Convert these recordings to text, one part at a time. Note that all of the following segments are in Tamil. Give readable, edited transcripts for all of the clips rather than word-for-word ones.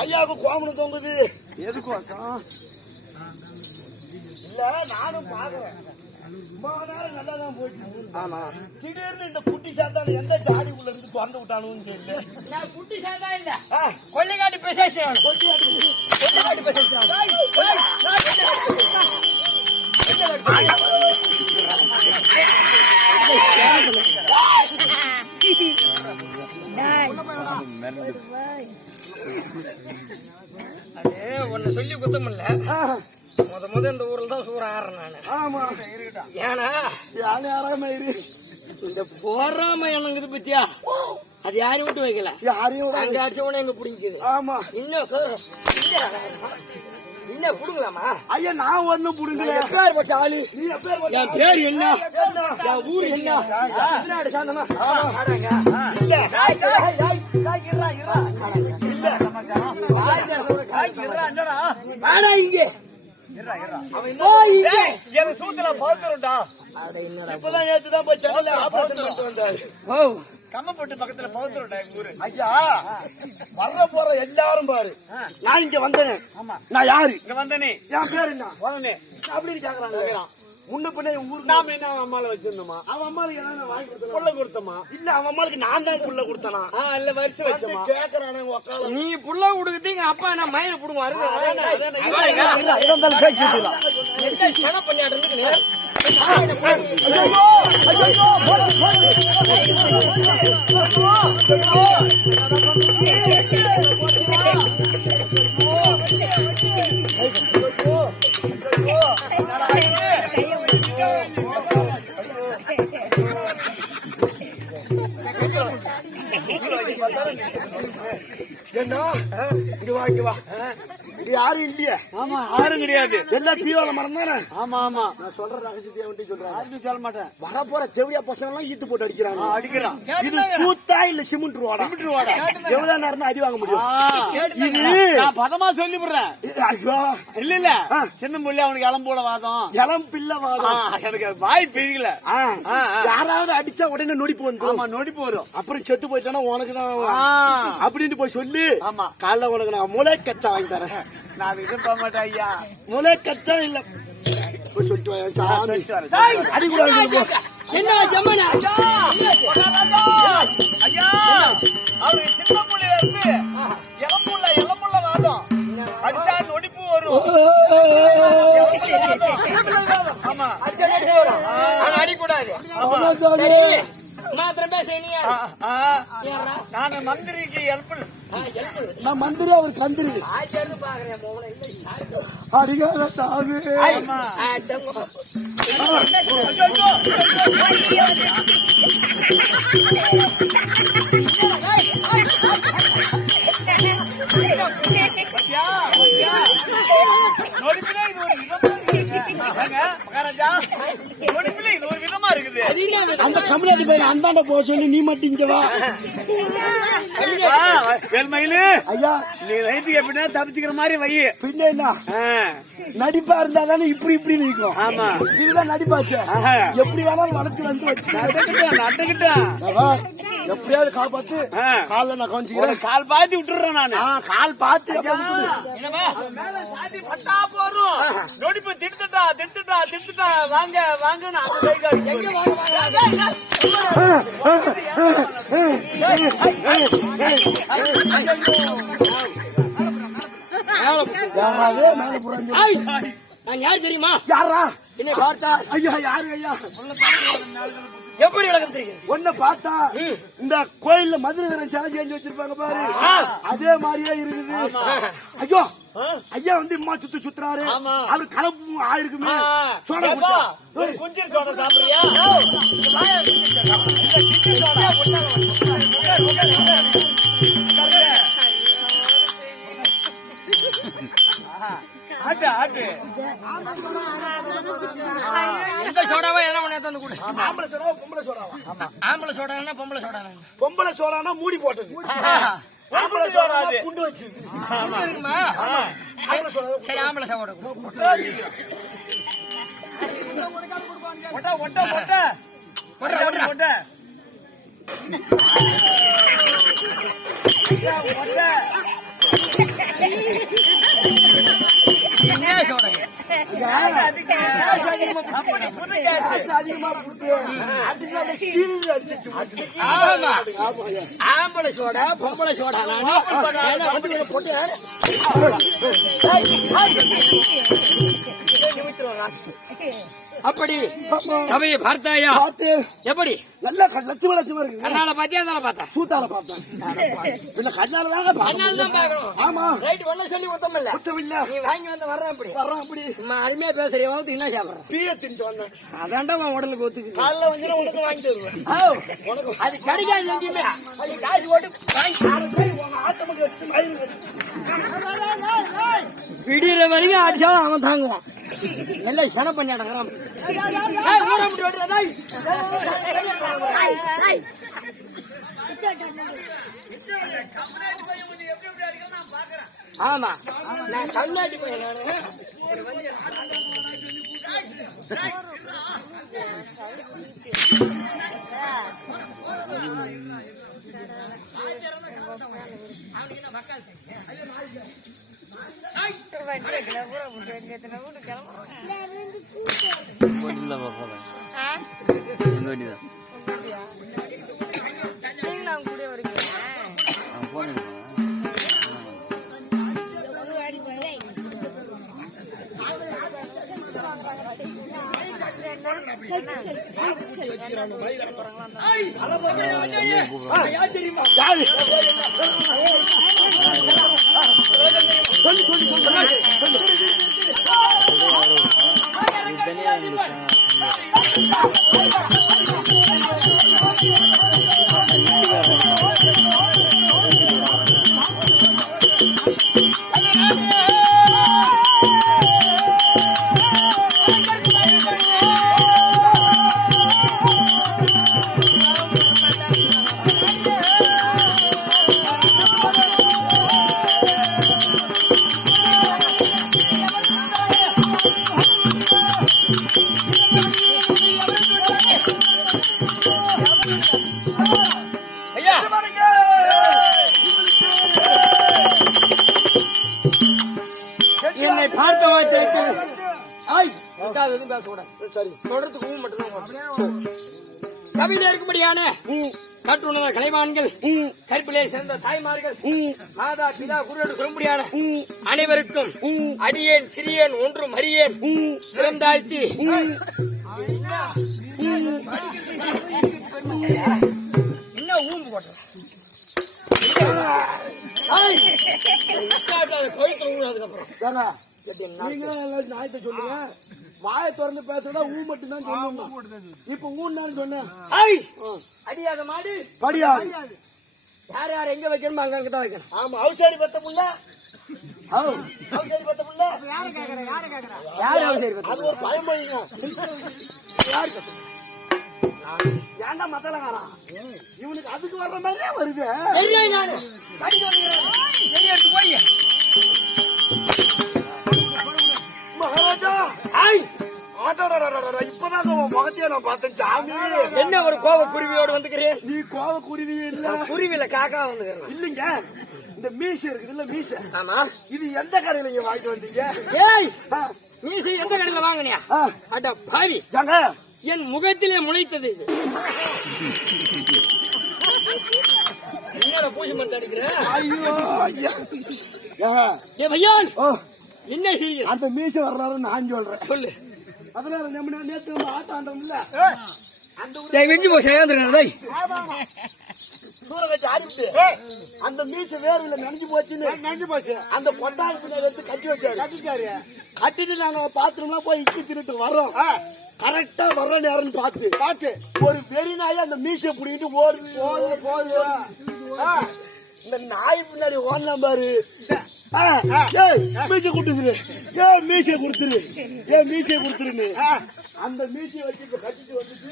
ஐயாவுக்கு கோமணம் தொங்குது. எதுக்கு இல்ல நானும் பாக்குறேன். நல்லாதான் போயிட்டு. ஆமா திடீர்னு இந்த குட்டி சாத்தான் எந்த ஜாடி உள்ள இருந்து திறந்து விட்டானு தெரியல. நான் குட்டி சாத்தா இல்ல கொள்ளைக்காட்டு பேசேன். கொள்ளைக்காட்டு பேசேன். ஒன்னு சொல்லி குத்தம் இல்ல. முத இந்த ஊர்ல தான் சூற ஆடுறேன் நானு. ஆமா ஏன்னா இந்த போறாம எனக்கு பத்தியா அது யாரையும் விட்டு வைக்கல. யாரையும் அங்க அடிச்சவன எங்க பிடிக்குது. ஆமா இன்னும் என்ன புடுங்கலாமா? ஐயா நான் ஒண்ணும் புடுங்கல. எப்பேர் பட்ட ஆளு என் பேர் என்ன, என் ஊர் என்ன, சாந்தமா இங்க சூத்துல பாத்துருண்டா. இப்பதான் நேற்றுதான் போய் சென்னையில ஆபரேஷன் பண்ணிட்டு வந்தாரு. கம்மப்பட்டு பக்கத்துல பவுத்தருண்டா எங்க ஊரு. ஐயா வர்ற போற எல்லாரும் பாரு. நான் இங்க வந்தேன். நான் யாரு இங்க வந்தனே, என் பேரு என்ன அப்படின்னு கேக்குறாங்க. முன்ன பின்ன ஊருக்கு நாம என்ன அவன் அம்மால வச்சிருந்தோமா? அவன் அம்மாவுக்கு என்ன வாங்கி கொடுத்தோம், புள்ள கொடுத்தோமா? இல்ல அவன் அம்மாவுக்கு நான் தான் புள்ள கொடுத்தனா? இல்ல வரிச்சு வச்சோமா? கேக்குறானே உக்கால நீ புள்ள கொடுத்து எங்க அப்பா என்ன மயில புடுவாரு. என்ன பண்ணியாடுறதுக்கு என்ன இங்க வா இங்க வா. இது யாரும் இல்லையே. ஆமா யாரும் கிடையாது. எல்லாம் பீவால மரம் தானே. ஆமா ஆமா. நான் சொல்ற ரகசியத்தை அவன்கிட்ட சொல்றேன். யாருக்கும் சொல்ல மாட்டேன். வரப்போற தேவையா பசங்க எல்லாம் ஈத்து போட்டு அடிக்கிறாங்க. அடிக்கிறான். இது சூத்தா இல்ல சிமெண்ட் ரோடா? சிமெண்ட் ரோடா. எவ்வளவு நேரம் அடி வாங்க முடியும்? இது நான் பதமா சொல்லி விடுறேன். ஐயோ இல்ல இல்ல சின்ன முள்ளி அவனுக்கு இளம்போட வாதம். இளம்பில்ல வாதம். எனக்கு வாய் பெரியல. யாராவது அடிச்சா உடனே நொடிப்பு வந்து. ஆமா நொடிப்பு வரும். அப்புறம் செத்து போயிட்டானா உனக்கு தான் அப்படின்னு போய் சொல்லி. ஆமா காலைல உனக்கு நான் முளை கச்சா வாங்கி தரேன். நான் இது போக மாட்டேன் ஐயா. முளை கச்சா இல்ல சொல்லிட்டு அடிக்கூடாது. என்ன ஜம்மனா ஐயா அவரு சின்ன முள்ளி வந்து இளமுள்ள வாதம் அடிச்சா நொடிப்பு வரும். ஆமா அடிக்கூடாது. மாத்திரம் பேசுறீங்க. நான் மந்திரிக்கு ஹெல்ப். நான் மந்திரி அவர் கந்திரி அடிக்காத சாமி. அந்த கம்யூனிட்டி பையன் அந்தாண்ட போக சொல்லி நீ மட்டும் இங்க வா. ஐயா நீ ரைட்டுக்கு எப்படின்னா தப்பிச்சுக்கிற மாதிரி வை. பின்ன என்ன நடிப்பா இருந்தா தானே இப்படி இப்படி நிற்கும். ஆமா இதுதான் நடிப்பாச்சு. எப்படி வேணாலும் வளர்த்து வந்து வச்சு எப்படியாவது காப்பாத்து. கால நான் கவனிச்சுக்கிறேன். கால் பாத்தி விட்டுறேன் நானு. கால் பாத்து பட்டா போறோம். நொடிப்பு திட்டுட்டா வாங்க வாங்க யாரு தெரியுமா? யாரா என்னை பார்த்தா? ஐயா யாரு ஐயா? எப்படி விளக்கம் தெரியும்? ஒன்ன பார்த்தா இந்த கோயில்ல மதுரை வீரன் சிலை செஞ்சு வச்சிருப்பாங்க பாரு, அதே மாதிரியே இருக்குது. ஐயோ ஐயா வந்து இம்மா சுத்துறாரு. அவரு கலப்பு ஆயிருக்குமே. குஞ்சிரு சோடா சாப்பிடுறியா? எந்த சோடாவா என்ன பண்ண தந்து கூட? ஆம்பளை சோடாவா பொம்பளை சோடாவா? ஆம்பளை சோடானா பொம்பளை சோடானா? பொம்பளை சோடானா மூடி போட்டது. ஆம்பளை சோடா குண்டு வச்சு இருக்குமா? சரி ஆம்பளை சோடா ஆம்பளை சோடா பொம்பளை சோடா அப்படி சபையை பார்த்தாயா? எப்படி நல்ல லட்சுமி இருக்கு. கண்ணால பாத்தியா? அதனால பார்த்தா சூத்தால பார்த்தேன். கண்ணால தான் பாக்கணும். ஆமா ரைட் ஒண்ணு சொல்லி மொத்தம் இல்ல. நீ வாங்கி வந்து வர்றேன் அப்படி அருமையா பேசுறிய என்ன சாப்பிடுறேன்? பீய தின்னு வந்தேன். அதான்டா உன் உடலுக்கு ஒத்துக்கு. காலைல வந்து உனக்கு வாங்கி தருவேன். அது கிடைக்காது எங்கேயுமே. அது காசு போட்டு விடிகிற வரைக்கும் அடிச்சாலும் அவன் தாங்குவான். எல்லாம் சன பண்ணி அடங்குறான். ஆமா நான் கண்ணாடி போய் பேசக்கூடாது. சரி. தொடர்ந்து ஊ மட்டும் தான். சபையில இருக்கும்படியான கட்டுணர்ந்த கலைமான்கள், கற்பிலே சிறந்த தாய்மார்கள், மாதா பிதா குருடு சொல்லும்படியான அனைவருக்கும் அடியேன் சிறியேன் ஒன்றும் அறியேன் சிறந்தாழ்த்தி என்ன ஊம்பு போட்ட கோயிலுக்கு ஊனதுக்கப்புறம் நாயத்தை சொல்லுங்க. வாயை திறந்து பேசுறதா ஊ மட்டும் தான் சொல்லணும். இப்ப ஊன்னு சொன்னேன். அடியாத மாடு படியாது. யார் யார் எங்க வைக்கணுமோ அங்க தான் வைக்கணும். ஆமா, அவசாரி பத்த புள்ள. அவசாரி பத்த புள்ள. யாரு அவசரி அது ஒரு பயமொழிங்க. யாரு ஏன்டா மத்தலகாரா? இவனுக்கு அதுக்கு வர்ற மாதிரியே வருது. போய் மகாராஜா, இப்பதான் முகத்தைய நான் பார்த்தேன். சாமி, என்ன ஒரு கோவ குருவியோடு வந்துக்கிறேன்? நீ கோவ குருவி இல்ல, குருவில காக்கா வந்துக்கிறேன். இல்லைங்க. இந்த மீச இருக்குது இல்ல, மீச. ஆமா, இது எந்த கடையில நீங்க வாங்கிட்டு வந்தீங்க? ஏய், மீசை எந்த கடையில வாங்கினியா? அட பாவி, என் முகத்திலே முளைத்தது இது. என்னோட பூஜை மருந்து அடிக்கிறேன். ஐயோ ஐயா, ஏ பையான், என்ன செய்ய? அந்த மீச வர்றாரு நான் சொல்றேன். சொல்லு. அதனால நம்ம நேற்று ஆட்டாண்டோம் இல்ல, வெஞ்சி போய் சேர்ந்துருக்கேன். தூரம் ஆடிட்டு அந்த மீச வேர்ல நனைஞ்சு போச்சுன்னு நனைஞ்சு போச்சு. அந்த கொட்டாய் பின்னாடி எடுத்து கட்டி வச்சாரு. கட்டிட்டு நாங்க பாத்ரூம்லாம் போய் இக்கி திருட்டு வர்றோம். கரெக்டா வர்ற நேரம் பார்த்து ஒரு வெறி நாய் அந்த மீசை புடிக்கிட்டு போகுது. இந்த நாய் பின்னாடி ஓடலாம் பாரு. மீசை கொடுத்துரு, மீசை கொடுத்துரு, மீசை கொடுத்துருன்னு அந்த மீசையை வச்சு இப்ப கட்டிட்டு வந்துட்டு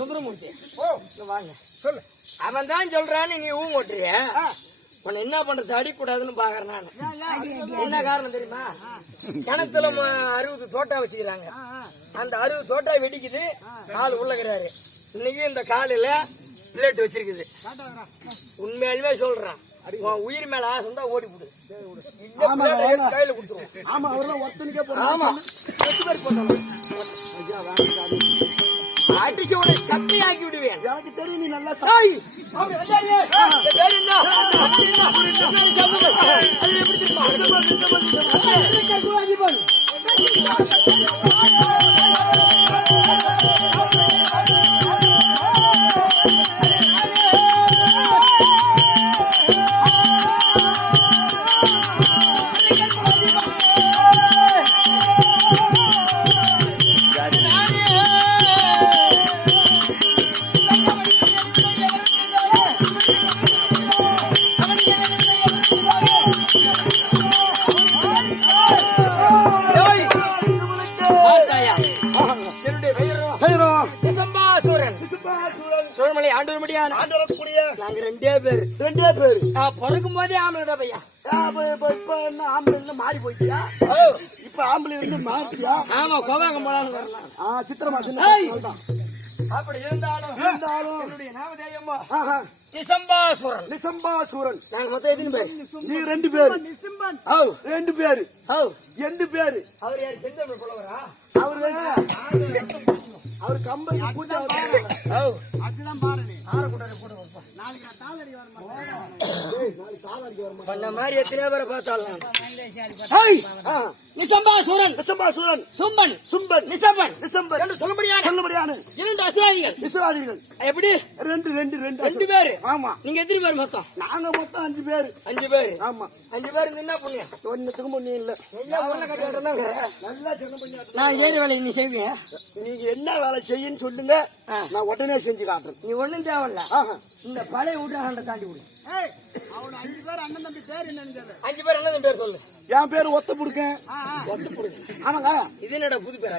சுந்தரமூர்த்தி வாங்க சொல்லு. அவன் தான் சொல்றான்னு நீ ஊங்க ஓட்டுறிய. உன்னை என்ன பண்றது அடிக்கூடாதுன்னு பாக்குறேன் நான். என்ன காரணம் தெரியுமா? கிணத்துல 60 தோட்டா வச்சுக்கிறாங்க. அந்த 60 தோட்டா வெடிக்குது. ஆள் உள்ளகிறாரு. இன்னைக்கு இந்த காலையில பிளேட் வச்சிருக்குது. உண்மையாலுமே சொல்றான், உயிர் மேல ஆசை இருந்தா ஓடி போடு. கையில கொடுத்துருவோம். ஆமா, அவரெல்லாம் ஒத்தனுக்கே போடுறோம். ஆமா, அடிச்சு உடனே சக்தி ஆக்கி விடுவேன். எனக்கு தெரியும், நீ நல்லா பிறக்கும் போதே ஆம்பளை பையா. இப்ப என்ன ஆம்பளை மாறி போயிட்டியா? இப்ப ஆம்பளை இருந்து மாறிட்டியா? ஆமா, கோவாங்க போலான்னு வரலாம். சித்திர மாசம் அப்படி இருந்தாலும் என்னுடைய நாமதேயம்மா நிசம்பாசுரன். நிசம்பாசுரன். நாங்க மொத்தம் எத்தனை பேர்? நீ 2 பேர். 2 பேரு. 2 பேரு. அவர் யாரு? செந்தமிழ் புலவரா? அவரு கம்பெனி கூட்டம் பண்ண மாதிரி எத்தனை பேரை பார்த்தாலும் நிசம்பாசுரன், நிசம்பாசுரன், சும்பன், சும்பன், நிசம்பன், நிசம்பன் என்று சொல்லும்படியான 2 அசுராதிகள். இஸ்ராயலிகள். எப்படி? 2 பேரு. ஆமா. நீங்க எத்தனை பேர் மொத்தம்? நாங்க மொத்தம் 5 பேரு. 5 பேரு. ஆமா. 5 பேர் என்ன புண்ணியம்? ஒன்னுத்துக்கும் புண்ணியம் இல்ல. நல்லா சின்ன புண்ணியம். நான் செய்யற வேலை நீ செய்வீங்க. நீங்க என்ன வேலை செய்யன்னு சொல்லுங்க, நான் உடனே செஞ்சு காட்டுறேன். நீ ஒண்ணும் தேவையில்ல. இந்த பழைய வீட்டு தாண்டி விடு. 5 பேர் அண்ணன் தம்பி பேர் என்னன்னு சொல்லு. 5 பேர் அண்ணன் பேர் சொல்லு. என் பேரு ஒத்த புடுக்கேன். ஒத்த புடுக்கேன். ஆமாங்க. இது என்னடா புது பேரா?